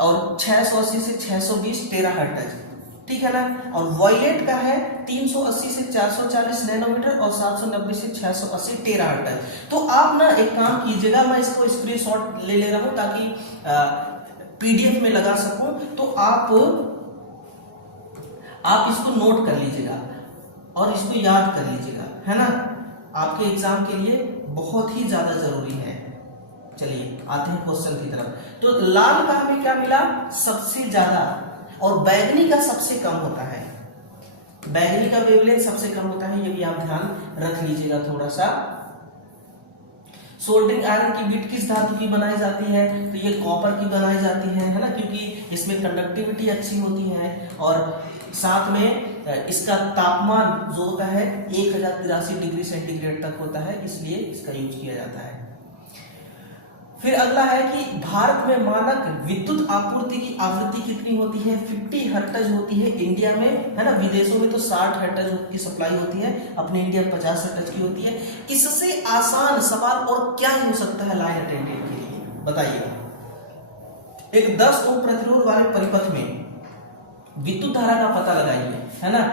और 680 से 620 टेराहर्ट्ज, ठीक है ना। और वॉयलेट का है 380 से 440 नैनोमीटर, और 790 से 680 टेराहर्ट्ज। तो आप ना एक काम कीजिएगा, मैं इसको स्क्रीनशॉट ले रहा हूं ताकि पीडीएफ में लगा सकूं। तो आप इसको नोट कर लीजिएगा और इसको याद कर लीजिएगा, है ना। आपके एग्जाम के लिए बहुत ही ज्यादा जरूरी है। चलिए आते हैं क्वेश्चन की तरफ। तो लाल का हमें क्या मिला सबसे ज्यादा, और बैगनी का सबसे कम होता है। बैगनी का वेवलेंथ सबसे कम होता है, ये भी आप ध्यान रख लीजिएगा थोड़ा सा। सोल्डरिंग आयरन की बिट किस धातु की बनाई जाती है, तो ये कॉपर की बनाई जाती है ना, क्योंकि इसमें कंडक्टिविटी अच्छी होती है, और साथ में इसका तापमान जो होता है 1083 डिग्री सेंटीग्रेड तक होता है, इसलिए इसका यूज किया जाता है। फिर अगला है कि भारत में मानक विद्युत आपूर्ति की आवृत्ति कितनी होती है, 50 हर्ट्ज होती है इंडिया में, है ना। विदेशों में तो 60 हर्ट्ज की सप्लाई होती है, अपने इंडिया में 50 हर्ट्ज की होती है। इससे आसान सवाल और क्या ही हो सकता है लाइन अटेंडेंट के लिए, बताइएगा। एक 10 ओम प्रतिरोध वाले परिपथ में विद्युत धारा का पता लगाइए, है ना।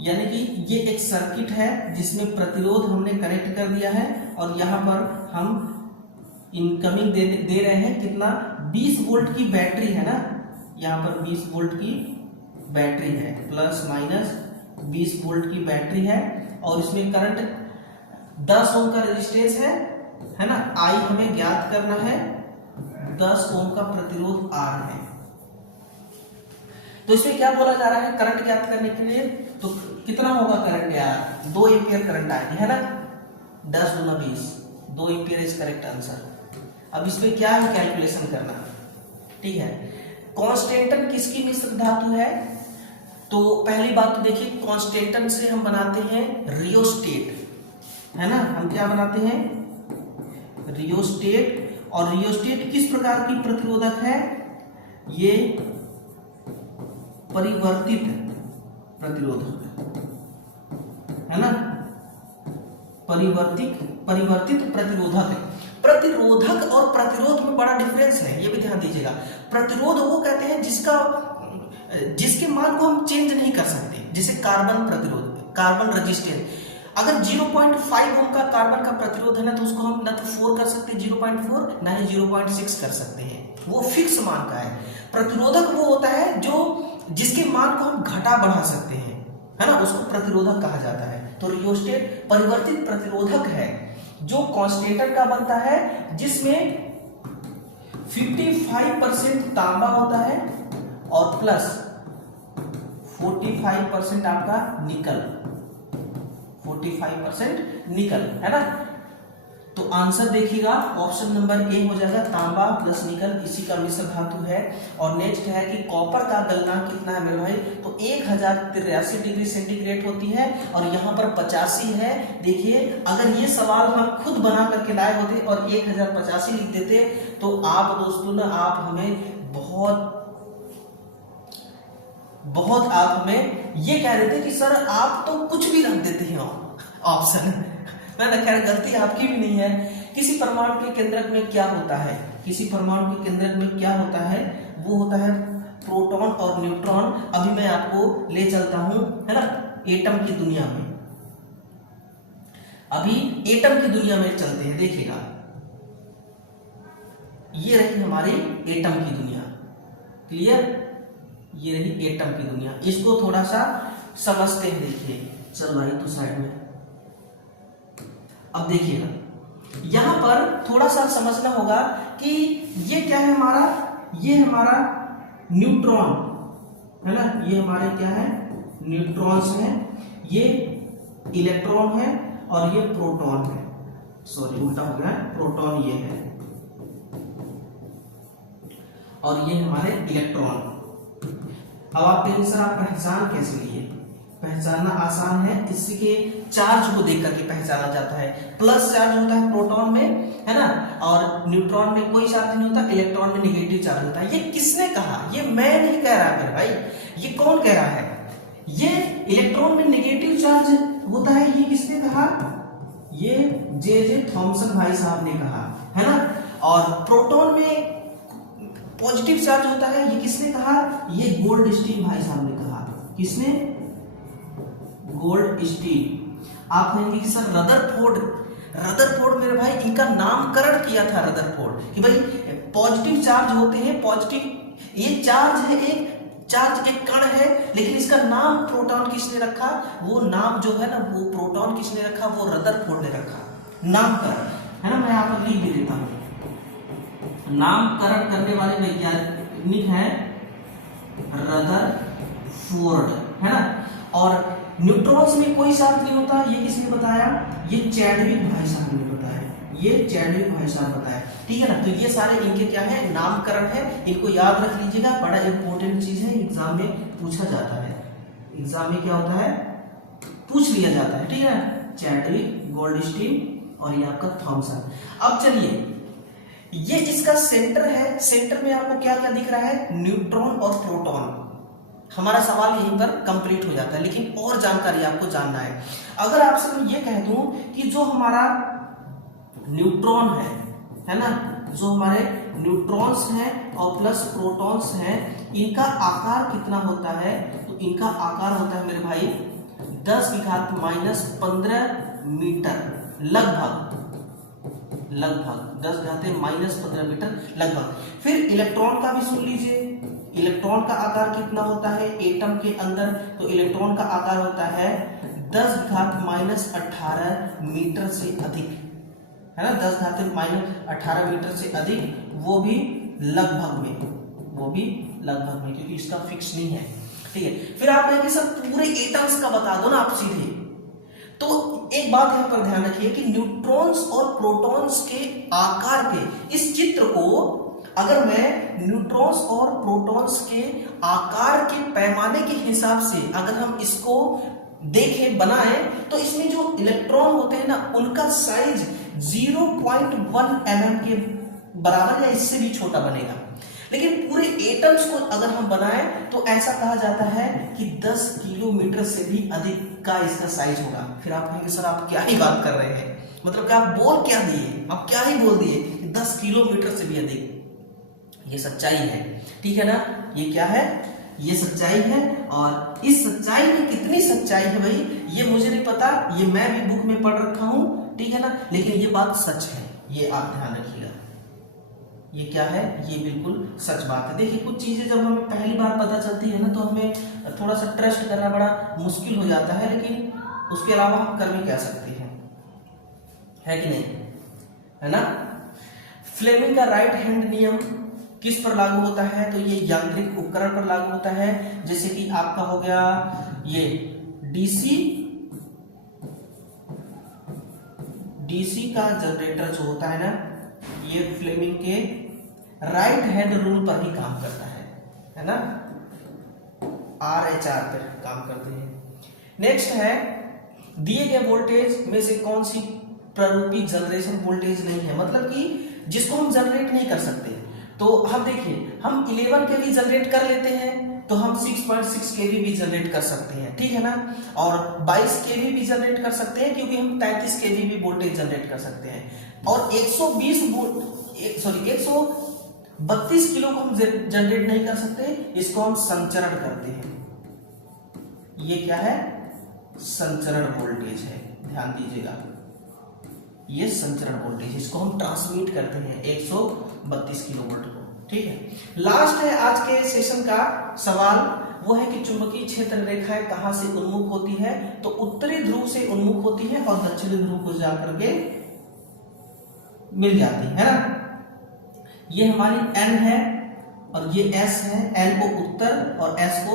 यानी कि ये एक सर्किट है जिसमें प्रतिरोध हमने कनेक्ट कर दिया है, और यहाँ पर हम इनकमिंग दे रहे हैं कितना 20 वोल्ट की बैटरी है ना। यहाँ पर 20 वोल्ट की बैटरी है, प्लस माइनस 20 वोल्ट की बैटरी है, और इसमें करंट 10 ओम का रेजिस्टेंस है ना। आई हमें ज्ञात करना है, 10 ओम का प्रतिरोध आर है। तो इसमें क्या बोला जा रहा है, करंट ज्ञात करने के लिए तो कितना होगा करंट यार, 2 एम्पियर करंट आएगी, है ना। 10 गुना 20, 2 एम्पियर इज करेक्ट आंसर। अब इसमें क्या है कैलकुलेशन करना, ठीक है। कॉन्स्टेंटन किसकी मिश्र धातु है, तो पहली बात तो देखिए कॉन्स्टेंटन से हम बनाते हैं रियोस्टेट, है ना। हम क्या बनाते हैं रियोस्टेट, और रियोस्टेट किस प्रकार की प्रतिरोधक है, ये परिवर्तित प्रतिरोधक है ना। परिवर्तित प्रतिरोधक है। प्रतिरोधक और प्रतिरोध में बड़ा डिफरेंस है, ये भी ध्यान दीजिएगा। प्रतिरोध वो कहते हैं जिसके मान को हम चेंज नहीं कर सकते, जैसे कार्बन प्रतिरोध, कार्बन रेजिस्टेंस। अगर 0.5 ओम का कार्बन का प्रतिरोध है ना, तो उसको हम ना तो 4 कर सकते हैं 0.4, ना ही 0.6 कर सकते हैं, वो फिक्स मान का है। प्रतिरोधक वो होता है जिसके मान को हम घटा बढ़ा सकते हैं, है ना, उसको प्रतिरोधक कहा जाता है। तो रियोस्टेट परिवर्तित प्रतिरोधक है जो कॉन्स्टेंटर का बनता है, जिसमें 55% तांबा होता है और प्लस 45% आपका निकल, 45% निकल है ना। तो आंसर देखिएगा ऑप्शन नंबर ए हो जाएगा, तांबा प्लस निकल, इसी का मिश्र धातु है। और नेक्स्ट है कि कॉपर का गलनांक कितना है मेरे भाई, तो 1083 डिग्री सेंटीग्रेड होती है और यहाँ पर 85 है। देखिए अगर ये सवाल हम खुद बना करके लाए होते और 1085 लिख देते तो आप दोस्तों ना आप हमें बहुत आप हमें ये कह देते कि सर आप तो कुछ भी रख देते हैं ऑप्शन। मैं तो खैर गलती आपकी भी नहीं है। किसी परमाणु के केंद्रक में क्या होता है, किसी परमाणु के केंद्रक में क्या होता है, वो होता है प्रोटॉन और न्यूट्रॉन। अभी मैं आपको ले चलता हूं है ना एटम की दुनिया में, अभी एटम की दुनिया में चलते हैं। देखिएगा ये रही हमारी एटम की दुनिया, क्लियर, ये रही एटम की दुनिया। इसको थोड़ा सा समझते हैं। देखिए चल भाई तो साइड में, अब देखिएगा यहां पर थोड़ा सा समझना होगा कि ये क्या है हमारा, ये हमारा न्यूट्रॉन है ना, ये हमारे क्या है न्यूट्रॉन्स हैं, ये इलेक्ट्रॉन है और ये प्रोटॉन है, सॉरी उल्टा हो गया है, प्रोटॉन ये है और ये हमारे इलेक्ट्रॉन। अब आप कहेंगे सर आप पहचान कैसे लिए, पहचानना आसान है, इसके चार्ज को देख करके पहचाना जाता है। प्लस चार्ज होता है प्रोटॉन में है ना, और न्यूट्रॉन में कोई चार्ज नहीं होता, इलेक्ट्रॉन में नेगेटिव चार्ज होता है। ये किसने कहा, ये मैं नहीं कह रहा मेरे भाई, ये कौन कह रहा है, ये इलेक्ट्रॉन में नेगेटिव चार्ज होता है, ये किसने कहा, ये जे थॉमसन भाई साहब ने कहा है ना। और प्रोटॉन में पॉजिटिव चार्ज होता है, ये किसने कहा, ये गोल्ड स्टीन भाई साहब ने कहा। किसने, गोल्ड स्टीन। आप कहेंगे कि सर रदरफोर्ड मेरे भाई इनका नामकरण किया था रदरफोर्ड, कि भाई पॉजिटिव चार्ज होते हैं, पॉजिटिव ये चार्ज है, एक कण है, लेकिन इसका नाम प्रोटॉन किसने रखा, वो नाम जो है ना वो प्रोटॉन किसने रखा, वो रदरफोर्ड ने रखा, नामकरण है ना। मैं यहाँ पर लिख भी देता हूँ, नामकरण करने वाले वैज्ञानिक हैं रदरफोर्ड है ना। और न्यूट्रॉन्स में कोई चार्ज नहीं होता, ये किसने बताया, ये चैडविक भाई साहब ने बताया, ये चैडविक भाई साहब बताया, ठीक है ना। तो ये सारे इनके क्या है, नामकरण है, इनको याद रख लीजिएगा, बड़ा इंपॉर्टेंट चीज है, एग्जाम में पूछा जाता है, एग्जाम में क्या होता है पूछ लिया जाता है, ठीक है। चैडविक, गोल्डस्टीन और ये आपका थॉमसन। अब चलिए ये इसका सेंटर है, सेंटर में आपको क्या क्या दिख रहा है, न्यूट्रॉन और प्रोटॉन। हमारा सवाल यहीं पर कंप्लीट हो जाता है, लेकिन और जानकारी आपको जानना है। अगर आपसे मैं ये कह दूं कि जो हमारा न्यूट्रॉन है ना, जो हमारे न्यूट्रॉन्स हैं और प्लस प्रोटॉन्स हैं, इनका आकार कितना होता है, तो इनका आकार होता है मेरे भाई 10⁻⁻15 मीटर, लगभग 10⁻⁻15 मीटर लगभग। फिर इलेक्ट्रॉन का भी सुन लीजिए, इलेक्ट्रॉन का आकार कितना होता है एटम के अंदर, तो इलेक्ट्रॉन का आकार होता है 10⁻18 मीटर से अधिक है ना, 10⁻18 मीटर से अधिक, वो भी लगभग में, क्योंकि इसका फिक्स नहीं है, ठीक है। फिर आप कहेंगे सर पूरे एटम्स का बता दो ना आप सीधे, तो एक बात यहां पर ध्यान रखिए कि न्यूट्रॉन्स और प्रोटॉन्स के आकार के इस चित्र को अगर मैं न्यूट्रॉन्स और प्रोटॉन्स के आकार के पैमाने के हिसाब से अगर हम इसको देखें बनाएं, तो इसमें जो इलेक्ट्रॉन होते हैं ना उनका साइज 0.1 mm के बराबर या इससे भी छोटा बनेगा। लेकिन पूरे एटम्स को अगर हम बनाएं तो ऐसा कहा जाता है कि 10 किलोमीटर से भी अधिक का इसका साइज होगा। फिर आप कहेंगे सर आप क्या ही बात कर रहे हैं, मतलब कि आप बोल क्या दिए, आप क्या ही बोल दिए कि 10 किलोमीटर से भी अधिक। ये सच्चाई है, ठीक है ना, ये क्या है, ये सच्चाई है। और इस सच्चाई में कितनी सच्चाई है भाई ये मुझे नहीं पता, ये मैं भी बुक में पढ़ रखा हूं, ठीक है ना, लेकिन ये बात सच है, ये आप ध्यान रखिएगा। ये क्या है, ये बिल्कुल सच बात है। देखिए कुछ चीजें जब हमें पहली बार पता चलती है ना तो हमें थोड़ा सा ट्रस्ट करना बड़ा मुश्किल हो जाता है, लेकिन उसके अलावा हम कर भी क्या सकते हैं, है कि नहीं, है ना। फ्लेमिंग का राइट हैंड नियम किस पर लागू होता है, तो ये यांत्रिक उपकरण पर लागू होता है, जैसे कि आपका हो गया ये डीसी का जनरेटर जो होता है ना, ये फ्लेमिंग के राइट हैंड रूल पर ही काम करता है ना, RHR पर काम करते हैं। नेक्स्ट है, दिए गए वोल्टेज में से कौन सी प्रारूपी जनरेशन वोल्टेज नहीं है, मतलब कि जिसको हम जनरेट नहीं कर सकते। तो हम देखिए, हम 11 केवी जनरेट कर लेते हैं, तो हम 6.6 केवी भी जनरेट कर सकते हैं, ठीक है ना, और 22 केवी भी जनरेट कर सकते हैं, क्योंकि हम 33 केवी भी वोल्टेज जनरेट कर सकते हैं। और 132 किलो को हम जनरेट नहीं कर सकते, इसको हम संचरण करते हैं। ये क्या है, संचरण वोल्टेज है, ध्यान दीजिएगा, ये संचरण वोल्टेज, इसको हम ट्रांसमिट करते हैं 132 किलोवाट को, ठीक है। लास्ट है आज के सेशन का सवाल, वो है कि चुंबकीय क्षेत्र रेखाएं कहां से उन्मुख होती है, तो उत्तरी ध्रुव से उन्मुख होती है और दक्षिणी ध्रुव को जाकर के मिल जाती है ना। ये हमारी N है और ये S है, N को उत्तर और S को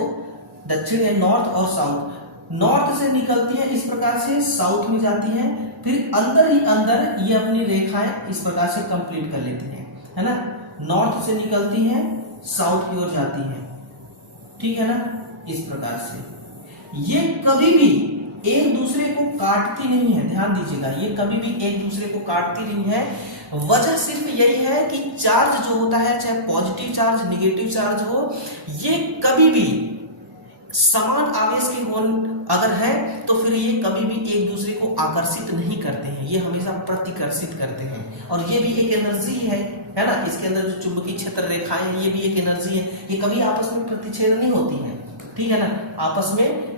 दक्षिण है, नॉर्थ और साउथ। नॉर्थ से निकलती है इस प्रकार से, साउथ में जाती है, फिर अंदर ही अंदर ये अपनी रेखाएं इस प्रकार से कंप्लीट कर लेती हैं, है ना। नॉर्थ से निकलती है, साउथ की ओर जाती है, ठीक है ना, इस प्रकार से। ये कभी भी एक दूसरे को काटती नहीं है, ध्यान दीजिएगा, ये कभी भी एक दूसरे को काटती नहीं है। वजह सिर्फ यही है कि चार्ज जो होता है, चाहे पॉजिटिव चार्ज निगेटिव चार्ज हो, ये कभी भी समान आवेश के गुण अगर है तो फिर ये कभी भी एक दूसरे को आकर्षित नहीं करते हैं, ये हमेशा प्रतिकर्षित करते हैं। और ये भी एक एनर्जी है ना, इसके अंदर जो चुंबकीय क्षेत्र रेखाएं हैं, ये भी एक एनर्जी है, ये कभी आपस में प्रतिच्छेद नहीं होती है, ठीक है ना, आपस में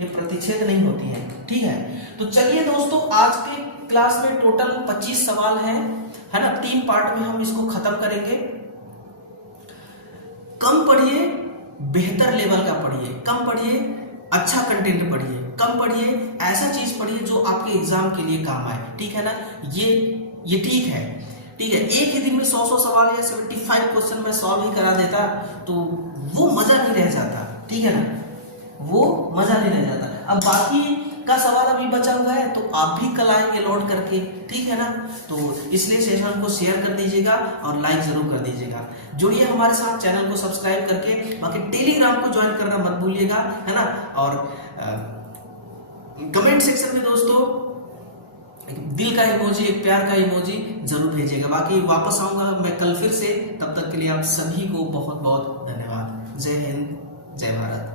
ये प्रतिच्छेद नहीं होती है, ठीक है। तो चलिए दोस्तों, आज के क्लास में टोटल 25 सवाल है ना, 3 पार्ट में हम इसको खत्म करेंगे। कम पढ़िए, बेहतर लेवल का पढ़िए, कम पढ़िए, अच्छा कंटेंट पढ़िए, कम पढ़िए, ऐसा चीज पढ़िए जो आपके एग्जाम के लिए काम आए, ठीक है ना। ये ठीक है, ठीक है। एक ही दिन में 100 सवाल या 75 क्वेश्चन में सॉल्व ही करा देता तो वो मजा नहीं रह जाता, ठीक है ना, वो मजा नहीं रह जाता। अब बाकी का सवाल अभी बचा हुआ है, तो आप भी कल आएंगे लौट करके, ठीक है ना। तो इसलिए सेशन को शेयर कर दीजिएगा और लाइक जरूर कर दीजिएगा। जुड़िए हमारे साथ, चैनल को सब्सक्राइब करके, बाकी टेलीग्राम को ज्वाइन करना मत भूलिएगा, है ना। और कमेंट सेक्शन में दोस्तों दिल का इमोजी, एक प्यार का इमोजी जरूर भेजिएगा। बाकी वापस आऊंगा मैं कल फिर से, तब तक के लिए आप सभी को बहुत बहुत धन्यवाद। जय हिंद, जय भारत।